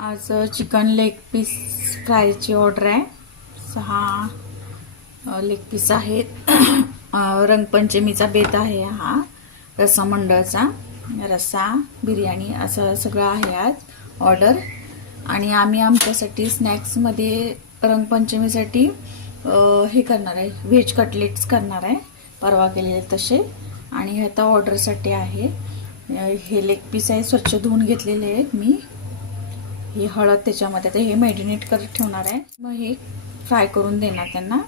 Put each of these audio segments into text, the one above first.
आज chicken leg piece फ्रायची order आहे. सहा लेग पीस आहेत. रंगपंचमीचा बेत आहे हा रस्सा मंडळचा रस्सा बिर्याणी असं सगळं आहे आज ऑर्डर. आणि आम्ही आमच्यासाठी स्नॅक्समध्ये रंगपंचमीसाठी हे करणार आहे व्हेज कटलेट्स करणार आहे. परवा केलेले तसे. आणि हे आता ऑर्डरसाठी आहे. हे लेग पीस आहे स्वच्छ धुवून घेतलेले आहेत मी. ही हळद त्याच्यामध्ये तर हे मॅरिनेट करत ठेवणार आहे. मग हे फ्राय करून देणार त्यांना.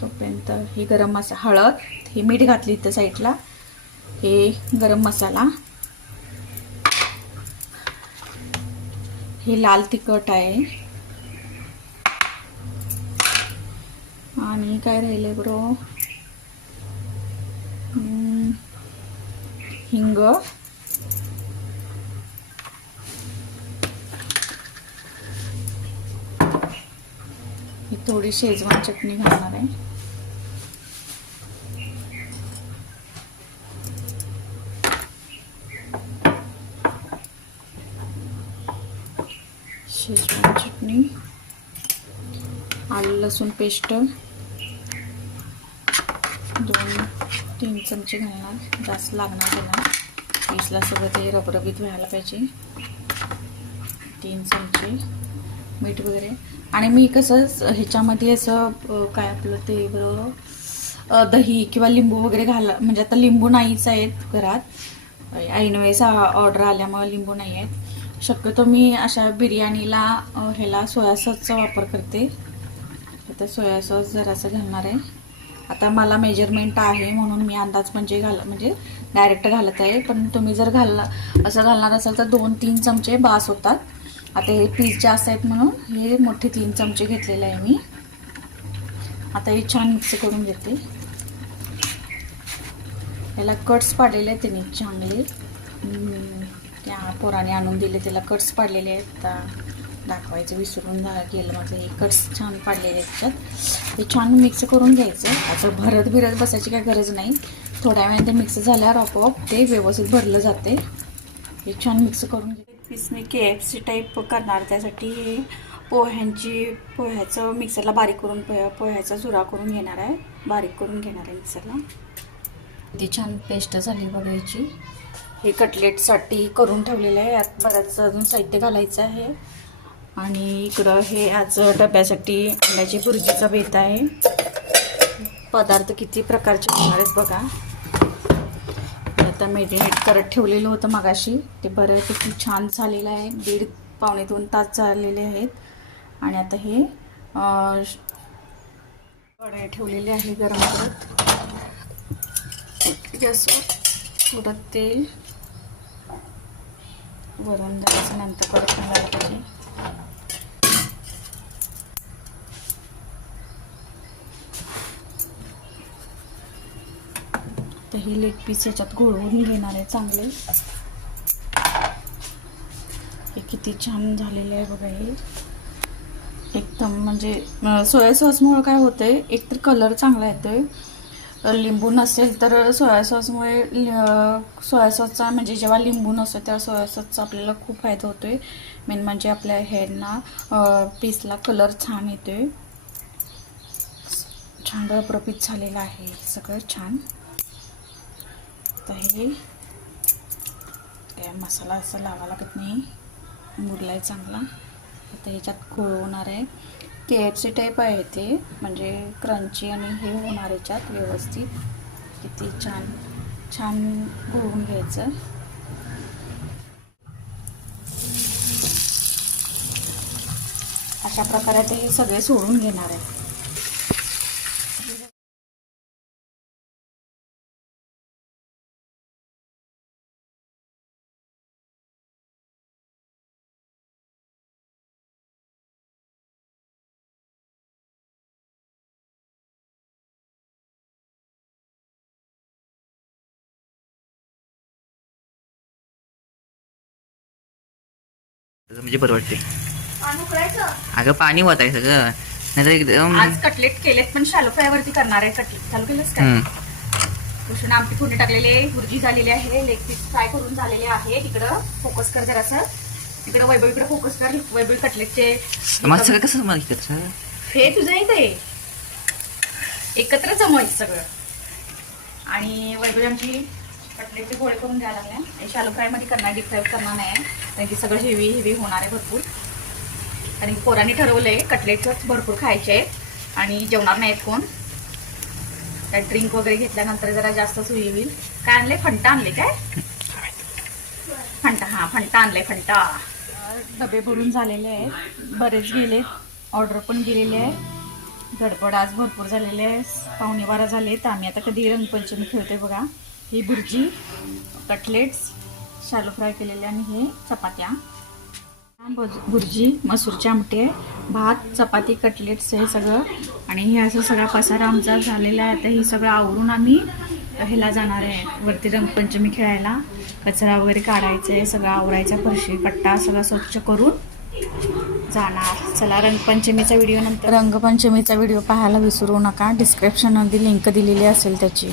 तोपर्यंत ही गरम मसाला हळद हे मीठ घातली इथं साईडला हे गरम मसाला. हे लाल तिखट आहे. आणि काय राहिले बरो हिंग. थोडी शेजवान चटणी घालणार आहे. शेजवान चटणी आलं लसूण पेस्ट दोन तीन चमचे घालणार. जास्त लागणार त्याला पीसला सगळं ते रबरबीत व्हायला पाहिजे. तीन चमचे. मीठ वगैरे. आणि मी कसं ह्याच्यामध्ये असं काय आपलं ते बरं दही किंवा लिंबू वगैरे घाला म्हणजे आता लिंबू नाहीच आहेत घरात. ऐनवेळेस ऑर्डर आल्यामुळे लिंबू नाही आहेत. शक्यतो मी अशा बिर्याणीला ह्याला सोया सॉसचा वापर करते. आता सोया सॉस जरासं घालणार आहे. आता मला मेजरमेंट आहे म्हणून मी अंदाज म्हणजे घाल म्हणजे डायरेक्ट घालत आहे. पण तुम्ही जर घालला असं घालणार असाल तर दोन तीन चमचे बास होतात. आता हे पीस जास्त आहेत म्हणून हे मोठे तीन चमचे घेतलेले आहे मी. आता हे छान मिक्स करून घेते. याला कट्स पाडलेले आहेत त्यांनी चांगले. त्या पोराने आणून दिले त्याला कट्स पाडलेले आहेत. आता दाखवायचं विसरून गेलं माझं हे कट्स छान पाडलेले आहेत त्याच्यात. ते छान मिक्स करून घ्यायचं. असं भरत बिरत बसायची काय गरज नाही. थोड्या वेळाने ते मिक्स झाल्यावर आपोआप ते व्यवस्थित भरलं जाते. हे छान मिक्स करून घे पीस मी के एफ सी टाईप करणार. त्यासाठी हे पोह्यांची पोह्याचं मिक्सरला बारीक करून पोह्या पोह्याचा चुरा करून घेणार आहे. बारीक करून घेणार आहे मिक्सरला ती छान पेस्ट झाली बघायची हे कटलेटसाठी करून ठेवलेलं आहे. यात बरंच अजून साहित्य घालायचं आहे. आणि इकडं हे आज डब्यासाठी अंड्याची भुर्जीचा बेत आहे. पदार्थ किती प्रकारचे होणार आहेत बघा. आता मेडिनेट करत ठेवलेलं होतं मगाशी. ते बऱ्यापैकी छान झालेलं आहे. दीड पावणे दोन तास झालेले आहेत. आणि आता हे अं, कढई आहे गरम करत. गॅसवर थोडं तेल. वरून जायचं नंतर परत घालायला पाहिजे हे लेग पीस याच्यात घोळवून घेणार आहे चांगले. हे किती छान झालेले आहे बघा हे. एकदम म्हणजे सोया सॉसमुळे काय होतंय एकतर कलर चांगला येतोय. लिंबू नसेल तर सोया सॉसमुळे सोया सॉसचा म्हणजे जेव्हा लिंबू नसतो तेव्हा सोया सॉसचा आपल्याला खूप फायदा होतोय. मेन म्हणजे आपल्या हेअरना पीसला कलर छान येतोय. छान रपरपीत झालेलं आहे सगळं छान. तर हे काय मसाला असा लावा लागत नाही. मुरलाय चांगला. आता ह्याच्यात खोळवणार आहे. के एफ सी टाईप आहे ते. म्हणजे क्रंची आणि हे होणार याच्यात व्यवस्थित. किती छान छान घोळून घ्यायचं. अशा प्रकारे ते सगळे सोडून घेणार आहे. म्हणजे बरं वाटते अगं पाणी होत आहे सगळं. नाहीतर एकदम आज कटलेट केलेत पण शालो फ्रायवरती करणार आहे कटलेट. चालू केलंच काय. कृष्ण आमटी फोडणी टाकलेली भुर्जी झालेली आहे लेग पीस फ्राय करून झालेले आहे. तिकडं फोकस कर जरासं. इकडे वैभव इकडे फोकस कर. वैभव कटलेटचे मला सगळं कसं माहिती सर हे तुझं इथे एकत्र जमवायचं सगळं. आणि वैभव आमची कटलेटचे गोळे करून द्यायला लागले. आणि शालो फ्रायमध्ये करणार डीप फ्राय करणार नाही. कारण की सगळं हेवी हेवी होणार आहे भरपूर. कारण की पोरांनी ठरवलंय कटलेटच भरपूर खायचे आहेत. आणि जेवणार नाहीत कोण. त्यात ड्रिंक वगैरे घेतल्यानंतर जरा जास्त सुई होईल काय आणले फंटा आणले काय? फंटा हा फंटा आणले फंटा. डबे भरून झालेले आहेत. बरेच गेले. ऑर्डर पण गेलेले आहे. गडबड आज भरपूर झालेले आहे. पावणे बारा झाले तर आम्ही आता कधी रंगपंचमी खेळतोय बघा. ही भुर्जी कटलेट्स शालो फ्राय केलेले आणि हे चपात्या. भुर्जी मसूरची आमटी आहे भात चपाती कटलेट्स हे सगळं. आणि हे असं सगळा पसारा आमचा झालेला आहे. तर हे सगळं आवरून आम्ही ह्याला जाणार आहे. वरती रंगपंचमी खेळायला. कचरा वगैरे काढायचा आहे सगळं आवरायचा फरशी कट्टा सगळा स्वच्छ करून जाणार. चला रंगपंचमीचा व्हिडिओ नंतर. रंगपंचमीचा व्हिडिओ पाहायला विसरू नका. डिस्क्रिप्शनमध्ये लिंक दिलेली असेल त्याची.